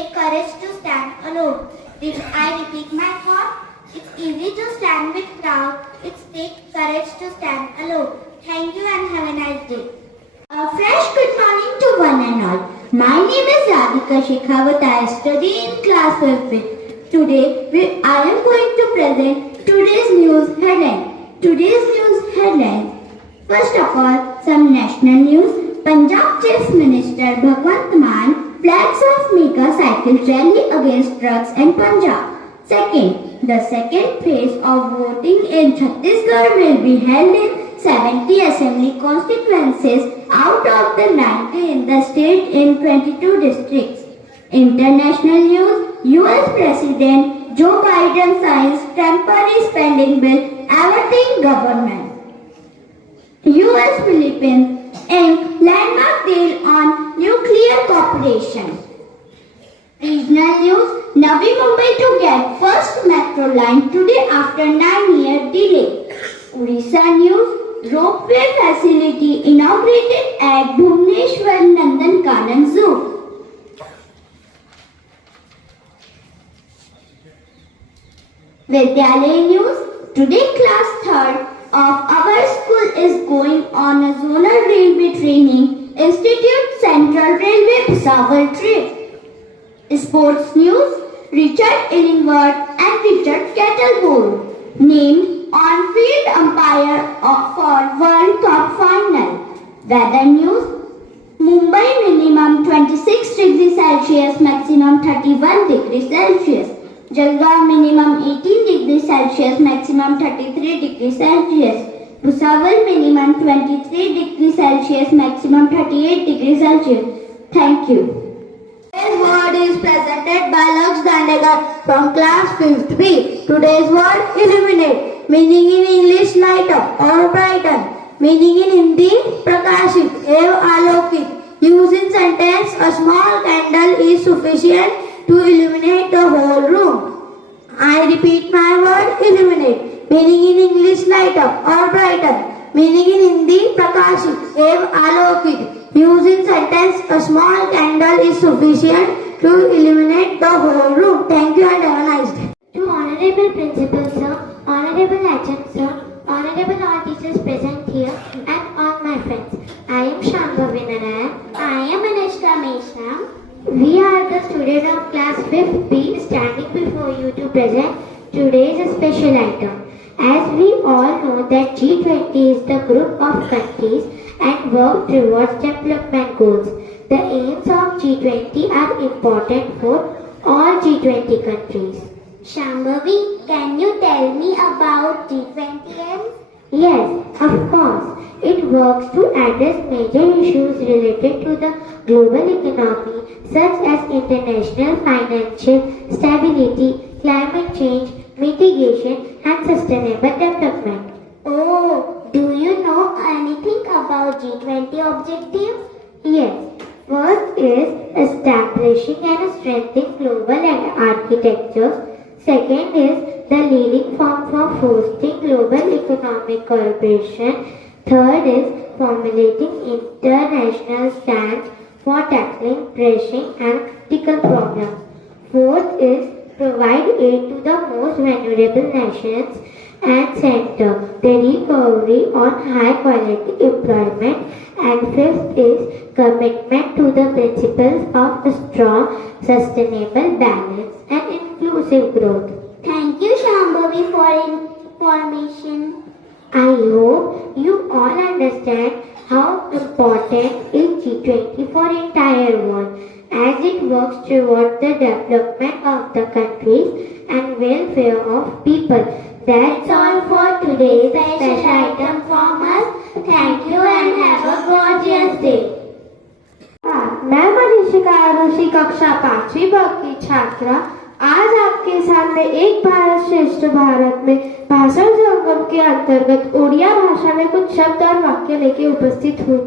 take courage to stand alone. I repeat my thought. It's easy to stand with crowd. It's take courage to stand alone. Thank you and have a nice day. A fresh good morning to one and all. My name is Radhika Shekhawat. I study in class 12th. Today I am going to present today's news headline. Today's news headlines. First of all, some national news. Punjab Chief Minister Bhagwant Mann flags off mega cycle rally against drugs in Punjab. Second, the second phase of voting in Chhattisgarh will be held in 70 assembly constituencies out of the 90 in the state in 22 districts. International news. US President Joe Biden signs temporary spending bill averting government. US Philippines ink landmark deal on nuclear cooperation. Regional news. Navi Mumbai to get first metro line today after 9-year delay. Orissa news. Ropeway facility inaugurated at Bhubaneswar Nandankanan Zoo. Vidyalaya news. Today class 3rd of our school is going on a zonal railway training institute Central Railway Peshawar trip. Sports news. Richard Illingworth and Richard Kettlebourne named on-field umpire for World Cup final. Weather news. Mumbai minimum 26 degrees Celsius, maximum 31 degrees Celsius. Jalgaon minimum 18 degrees Celsius, maximum 33 degrees Celsius. Bhusawal minimum 23 degrees Celsius, maximum 38 degrees Celsius. Thank you. Today's word is presented by Laksh Dandekar from class 5th B. Today's word illuminate, meaning in English light up or brighten, meaning in Hindi prakashit, ev alokit. Used in sentence, a small candle is sufficient to illuminate the whole room. I repeat my word illuminate, meaning in English light up or brighten, meaning in Hindi prakashit, ev alokit. Used in sentence, a small candle is sufficient to illuminate the whole room. Thank you and have a nice day. To Honorable Principal Sir, Honorable Adjunct Sir, Honorable all teachers present here and all my friends. I am Shambhavi Narayan. I am Anushka Meshram. We are the students of class 5th B standing before you to present today's special item. As we all know that G20 is the group of countries and work towards development goals. The aims of G20 are important for all G20 countries. Shambhavi, can you tell me about G20 aims? Yes, of course. It works to address major issues related to the global economy such as international financial stability, climate change, mitigation and sustainable development. Oh, do you know anything about G20 objectives? Yes. First is establishing and strengthening global architectures. Second is the leading form for fostering global economic cooperation. Third is formulating international stance for tackling pressing and critical problems. Fourth is provide aid to the most vulnerable nations and center the recovery on high quality employment. And fifth is commitment to the principles of a strong, sustainable balance and inclusive growth. Thank you, Shambhavi, for information. I hope you all understand how important is G20 for entire world as it works towards the development of the countries and welfare of people. That's all for today's special item from us. Thank you and have a gorgeous day. मैं मनीषिका आरुषि कक्षा 5वीं ब की छात्रा आज आपके सामने एक भारत श्रेष्ठ भारत में भाषण संगम के अंतर्गत ओडिया भाषा में कुछ शब्द और वाक्य लेके उपस्थित हूँ।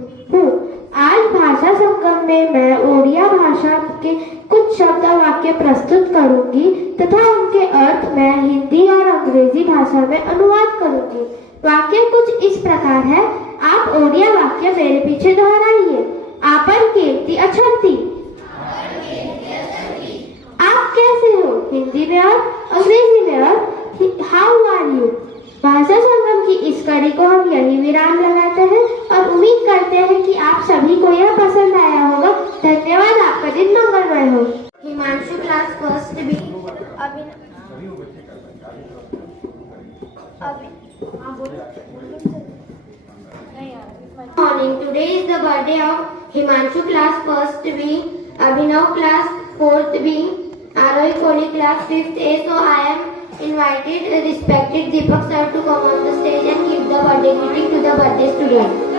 आज भाषा संगम में मैं ओडिया भाषा के कुछ शब्द और वाक्य प्रस्तुत करूंगी तथा उनके अर्थ मैं हिंदी और अंग्रेजी भाषा में अनुवाद करूंगी। वाक्य कुछ इस प्रकार है, आप ओडिया वाक्य मेरे पीछे दोहराइए। आपन कीर्ति अछंती, हिंदी में और अंग्रेजी में और हाउ आर यू। भाषा संगम की इस कड़ी को हम यही विराम लगाते हैं और उम्मीद करते हैं कि आप सभी को यह पसंद आया होगा। धन्यवाद, आपका दिन मंगलमय हो। Himanshu class first B Morning. Today is the birthday of Himanshu class first B, Abhinav class fourth B, Arohi Kohli class fifth A. So I am invited respected Deepak sir to come on the stage and give the birthday greeting to the birthday student.